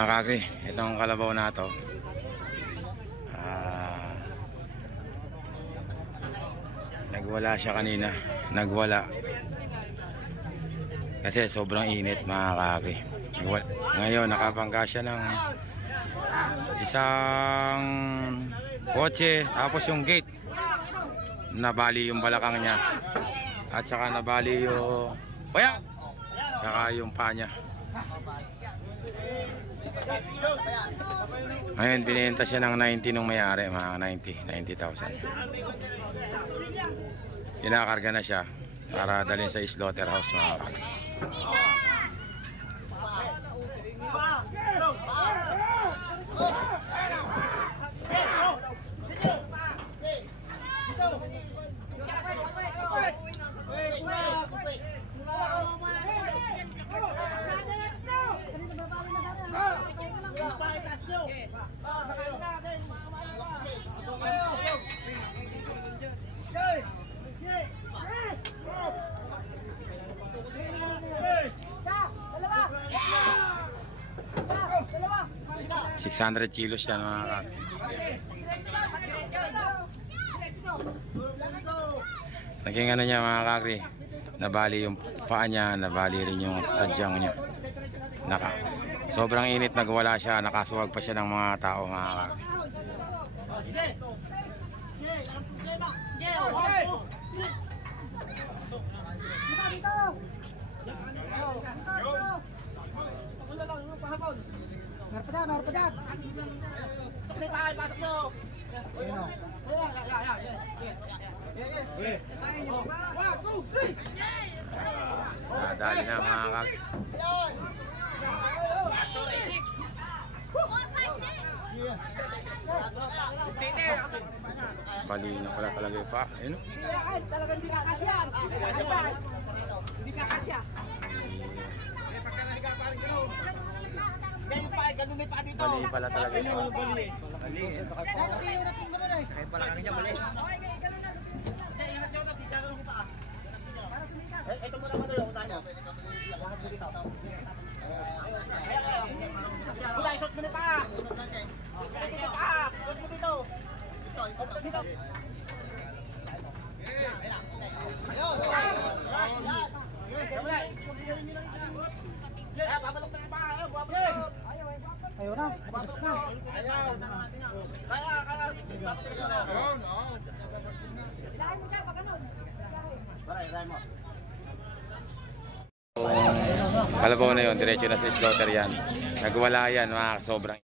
Mga kagri, itong kalabaw na to nagwala siya kanina. Nagwala kasi sobrang init mga kagri. Ngayon nakabangga siya ng isang kotse, tapos yung gate nabali yung balakang niya at saka nabali yung saka yung paa niya. Ngayon binenta siya ng 90 nung may-ari, mga 90,000. Inakarga na siya para dalhin sa slaughterhouse mga kagri. $600 kilos yan mga kagri. Naging ano niya mga kagri, nabali yung paa niya, nabali rin yung tadyang niya. Sobrang init, nagwala siya, nakasuwag pa siya ng mga tao mga kagri. Marpadat. Pasok na pa, pasok na. Nadali na mga kagri. Bali na pala talaga yung pa. Ayun. Talagang hindi kakasya. Hindi kakasya. Pagkanahiga pa rin gano'n. Ganyan pa, ganun na pa dito. Bali pala talaga yung pa. Bali. Kaya pala kami niya bali. Ito mo naman yung unahin mo. Kulay, shot mo na pa. Shot mo dito. Ito, dito. Babalok na pa. Ayaw na. Babalok na. Ayaw. Kaya. Babalok na. Ilahan mo dyan, pag ganun. Ilahan mo. Kalabaw na yun, diretso na sa slaughter yan. Nagwala yan mga sobrang